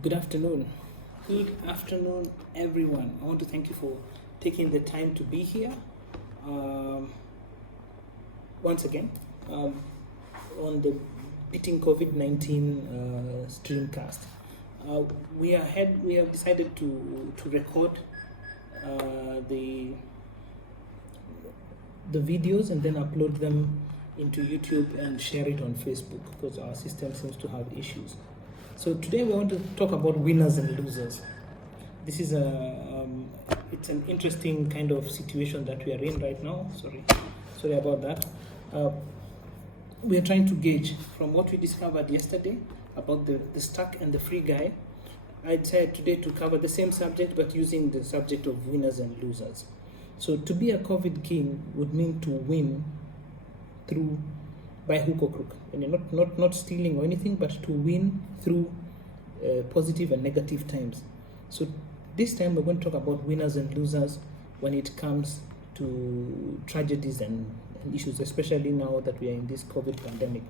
Good afternoon. Good afternoon, everyone. I want to thank you for taking the time to be here um, once again on the Beating COVID 19 streamcast. Uh, we have decided to record the videos and then upload them into YouTube and share it on Facebook because our system seems to have issues. So today we want to talk about winners and losers. This is it's an interesting kind of situation that we are in right now. Sorry about that. We are trying to gauge from what we discovered yesterday about the stuck and the free guy. I decided today to cover the same subject but using the subject of winners and losers. So to be a COVID king would mean to win through by hook or crook, and not stealing or anything, but to win through positive and negative times. So this time we're going to talk about winners and losers when it comes to tragedies and issues, especially now that we are in this COVID pandemic.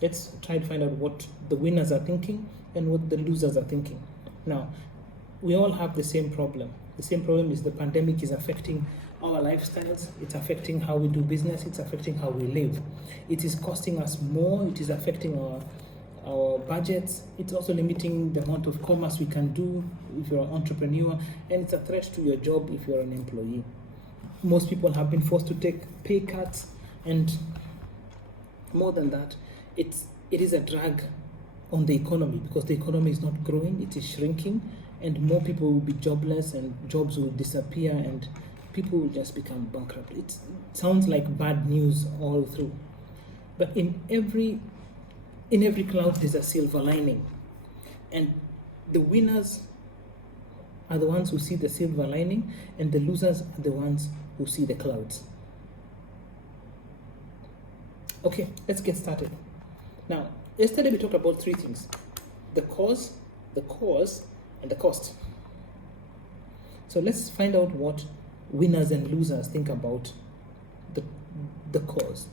Let's try to find out what the winners are thinking and what the losers are thinking. Now, we all have the same problem. The same problem is the pandemic is affecting our lifestyles, it's affecting how we do business, it's affecting how we live. It is costing us more, it is affecting our budgets, it's also limiting the amount of commerce we can do if you're an entrepreneur, and it's a threat to your job if you're an employee. Most people have been forced to take pay cuts, and more than that, it is a drag on the economy because the economy is not growing, it is shrinking, and more people will be jobless and jobs will disappear and people will just become bankrupt. It sounds like bad news all through. But in every cloud there's a silver lining. And the winners are the ones who see the silver lining and the losers are the ones who see the clouds. Okay, let's get started. Now, yesterday we talked about three things: the cause, and the cost. So let's find out what winners and losers think about the cause.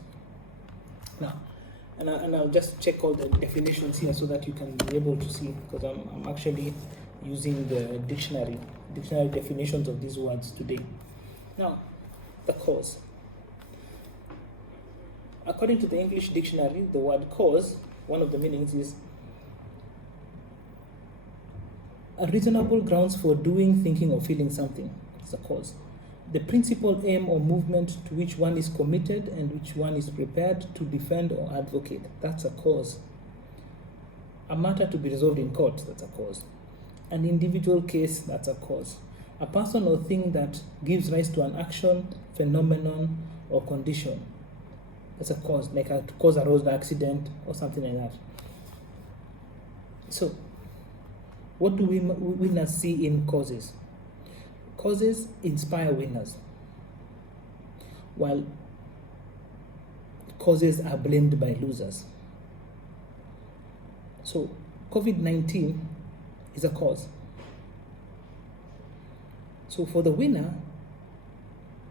Now, and I'll just check all the definitions here so that you can be able to see, because I'm actually using the dictionary definitions of these words today. Now, the cause. According to the English dictionary, the word cause, one of the meanings is a reasonable grounds for doing, thinking, or feeling something. It's a cause. The principal aim or movement to which one is committed and which one is prepared to defend or advocate. That's a cause. A matter to be resolved in court, that's a cause. An individual case, that's a cause. A person or thing that gives rise to an action, phenomenon, or condition. That's a cause, like a cause a road accident or something like that. So, what do we winners see in causes? Causes inspire winners, while causes are blamed by losers. So, COVID-19 is a cause. So, for the winner,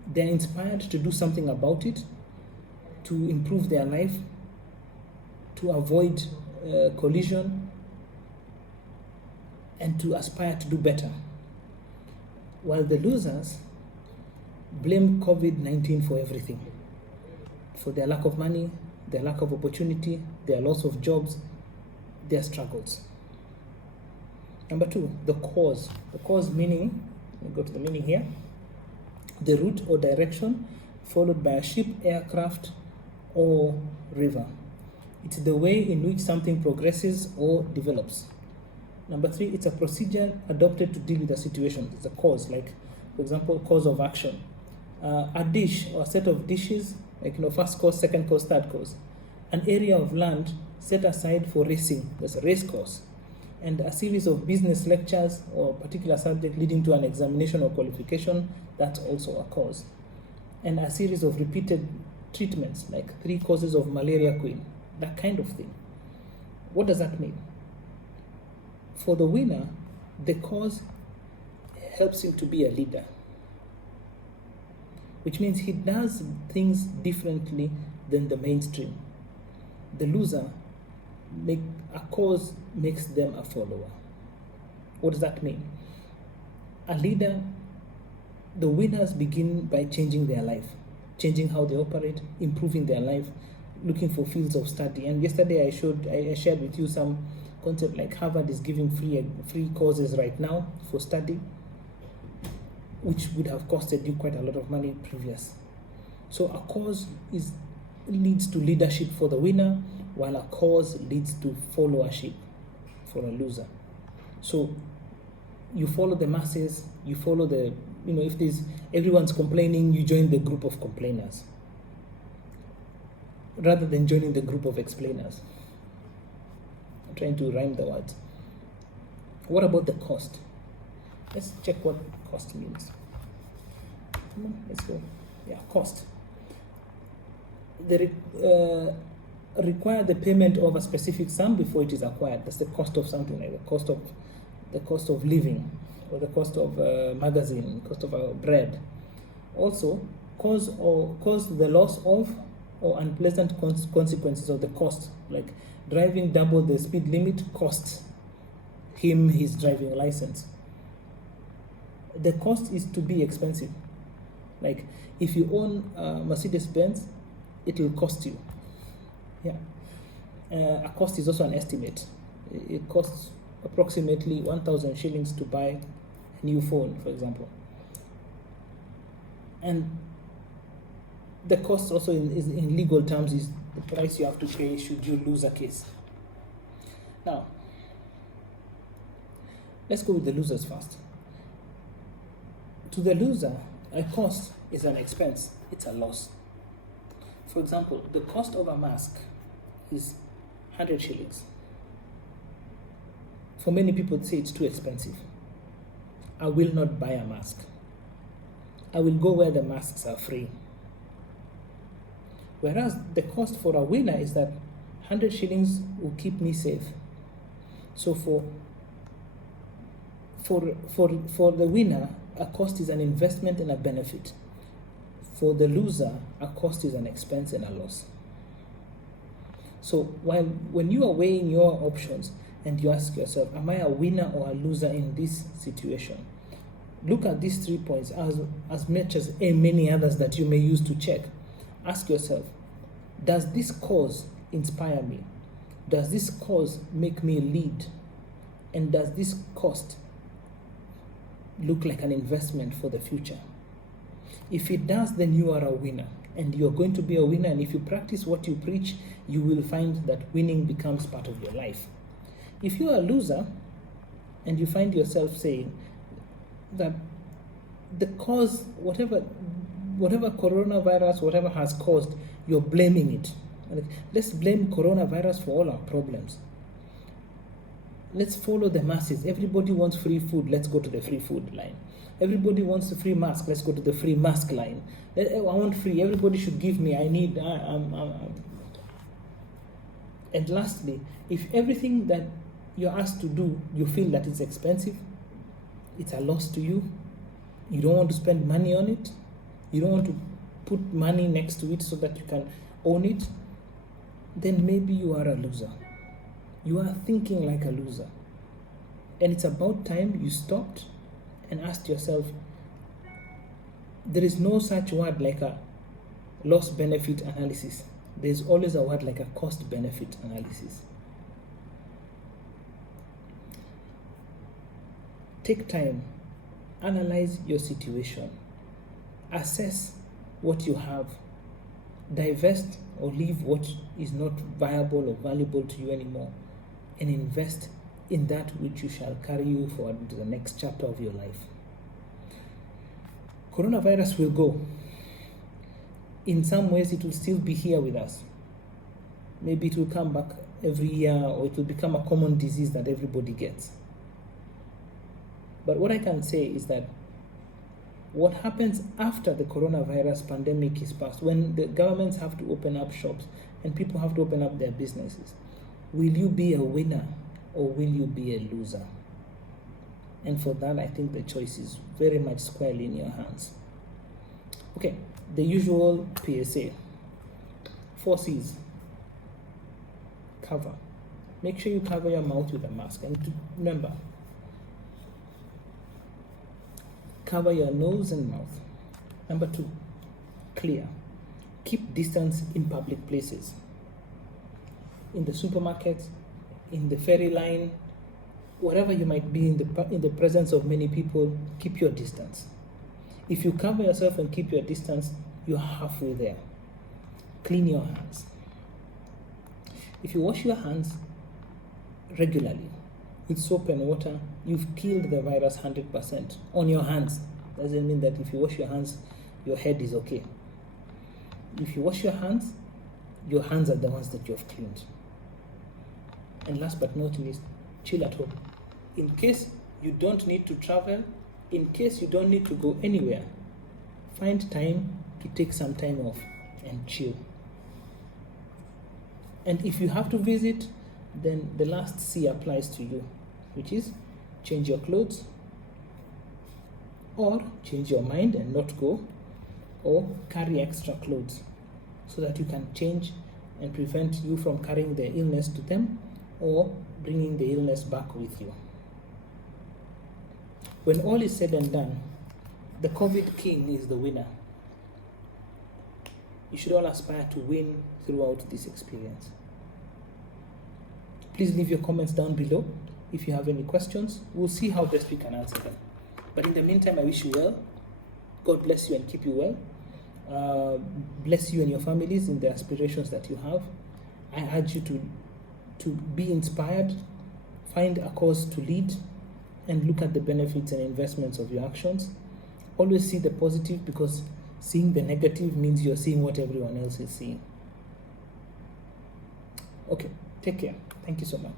they're inspired to do something about it, to improve their life, to avoid collision, and to aspire to do better. While the losers blame COVID-19 for everything, for their lack of money, their lack of opportunity, their loss of jobs, their struggles. Number two, the cause. The cause meaning, let me go to the meaning here, the route or direction followed by a ship, aircraft, or river. It's the way in which something progresses or develops. Number three, it's a procedure adopted to deal with a situation. It's a cause, like, for example, cause of action. A dish or a set of dishes, like, first course, second course, third course. An area of land set aside for racing, that's a race course. And a series of business lectures or particular subject leading to an examination or qualification, that's also a cause. And a series of repeated treatments, like 3 courses of malaria queen, that kind of thing. What does that mean? For the winner, the cause helps him to be a leader, which means he does things differently than the mainstream. The loser, a cause makes them a follower. What does that mean? A leader, the winners begin by changing their life, changing how they operate, improving their life, looking for fields of study. And yesterday I shared with you some concept like Harvard is giving free courses right now for study, which would have costed you quite a lot of money previous. So a cause leads to leadership for the winner, while a cause leads to followership for a loser. So you follow the masses, you follow the, if everyone's complaining, you join the group of complainers rather than joining the group of explainers. I'm trying to rhyme the words. What about the cost? Let's check what cost means. Come on, let's go. Yeah, cost. They require the payment of a specific sum before it is acquired. That's the cost of something, like the cost of living, or the cost of a magazine, cost of bread. Also, cause the loss of or unpleasant consequences of the cost, like driving double the speed limit costs him his driving license. The cost is to be expensive. Like if you own a Mercedes-Benz, it will cost you. Yeah. A cost is also an estimate. It costs approximately 1,000 shillings to buy a new phone, for example. And the cost also in legal terms is the price you have to pay should you lose a case. Now, let's go with the losers first. To the loser, a cost is an expense, it's a loss. For example, the cost of a mask is 100 shillings. For many people, say it's too expensive. I will not buy a mask. I will go where the masks are free. Whereas the cost for a winner is that 100 shillings will keep me safe. So for the winner, a cost is an investment and a benefit. For the loser, a cost is an expense and a loss. So when you are weighing your options and you ask yourself, am I a winner or a loser in this situation? Look at these 3 points as much as many others that you may use to check. Ask yourself, does this cause inspire me? Does this cause make me lead? And does this cost look like an investment for the future? If it does, then you are a winner, and you're going to be a winner. And if you practice what you preach, you will find that winning becomes part of your life. If you are a loser and you find yourself saying that the cause, whatever coronavirus, whatever has caused, you're blaming it. Let's blame coronavirus for all our problems. Let's follow the masses. Everybody wants free food. Let's go to the free food line. Everybody wants a free mask. Let's go to the free mask line. I want free. Everybody should give me. I need. And lastly, if everything that you're asked to do, you feel that it's expensive, it's a loss to you, you don't want to spend money on it, you don't want to put money next to it so that you can own it, then maybe you are a loser. You are thinking like a loser. And it's about time you stopped and asked yourself, there is no such word like a loss-benefit analysis. There's always a word like a cost-benefit analysis. Take time, analyze your situation, assess what you have, divest or leave what is not viable or valuable to you anymore, and invest in that which you shall carry you forward to the next chapter of your life. Coronavirus will go. In some ways, it will still be here with us. Maybe it will come back every year, or it will become a common disease that everybody gets. But what I can say is that what happens after the coronavirus pandemic is past, when the governments have to open up shops and people have to open up their businesses, will you be a winner or will you be a loser? And for that, I think the choice is very much squarely in your hands. Okay, the usual PSA. 4 C's. Cover. Make sure you cover your mouth with a mask. And remember, cover your nose and mouth. Number 2, clear. Keep distance in public places. In the supermarket, in the ferry line, wherever you might be in the presence of many people, keep your distance. If you cover yourself and keep your distance, you're halfway there. Clean your hands. If you wash your hands regularly with soap and water, you've killed the virus 100% on your hands. Doesn't mean that if you wash your hands, your head is okay. If you wash your hands are the ones that you have cleaned. And last but not least, chill at home. In case you don't need to travel, in case you don't need to go anywhere, find time to take some time off and chill. And if you have to visit, then the last C applies to you, which is change your clothes, or change your mind and not go, or carry extra clothes so that you can change and prevent you from carrying the illness to them or bringing the illness back with you. When all is said and done, the COVID king is the winner. You should all aspire to win throughout this experience. Please leave your comments down below. If you have any questions, we'll see how best we can answer them. But in the meantime, I wish you well. God bless you and keep you well. Bless you and your families in the aspirations that you have. I urge you to be inspired, find a cause to lead, and look at the benefits and investments of your actions. Always see the positive, because seeing the negative means you're seeing what everyone else is seeing. Okay, take care. Thank you so much.